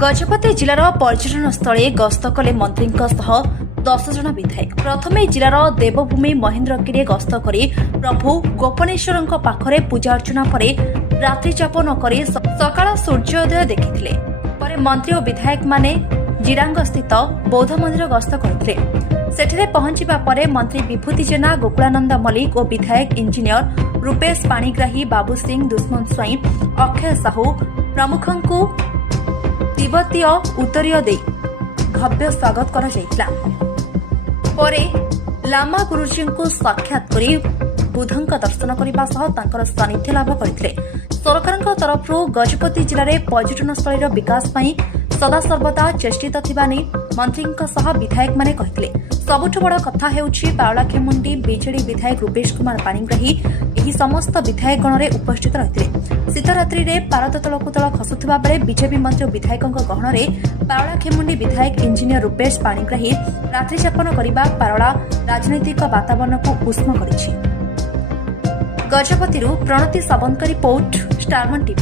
गजपति जिलार पर्यटनस्थल गस्त कले मंत्री 10 जन विधायक प्रथमे जिलार देवभूमि महेन्द्रगिरी गस्त कर प्रभु गोपनेश्वर पाखरे पूजा अर्चना पर रात्रि चाप नक सकाळ सूर्योदय देखिथिले। पर मंत्री और विधायक माने जिरांग स्थित बौद्ध मंदिर गस्त करथिले। सेठरे पहुंचीबा परे मंत्री विभूति जेना, गोकुलानंद मल्लिक और विधायक इंजीनियर रूपेश पाणिग्राही, बाबू सिंह, दुश्मन स्वाई, अक्षय साहू प्रमुखଙ୍କୁ तिब्बतीय उत्तरीय दे भव्य स्वागत करा जायतिला। परे लामा गुरुजी को साक्षात करी बुद्धंक दर्शन करने सह तांकर सानिध्य लाभ करथिले। सरकारक तरफ गजपति जिले में पर्यटनस्थल विकास पई सदा सर्वदा चेष्टित थिबा नै मंत्रीक सह विधायक माने कहिथिले। सबुठु बड़ कथा हेउछि पावलाखेमुंडी बीजेडी विधायक रूपेश कुमार पाणिग्राही एही समस्त विधायक गण में उपस्थित रहिथिले। शीतरात्रि रे पारद तलकु तल खसुथिबा बेले बीजेपी मंत्री और विधायकक गहण में पावलाखेमुंडी विधायक इंजीनियर रूपेश पाणिग्राही रात्रि यापन करबा पारला राजनैतिक वातावरण को उष्म करिछि। गजपतिरु प्रणति सावंतका रिपोर्ट, स्टार 1 टीवी।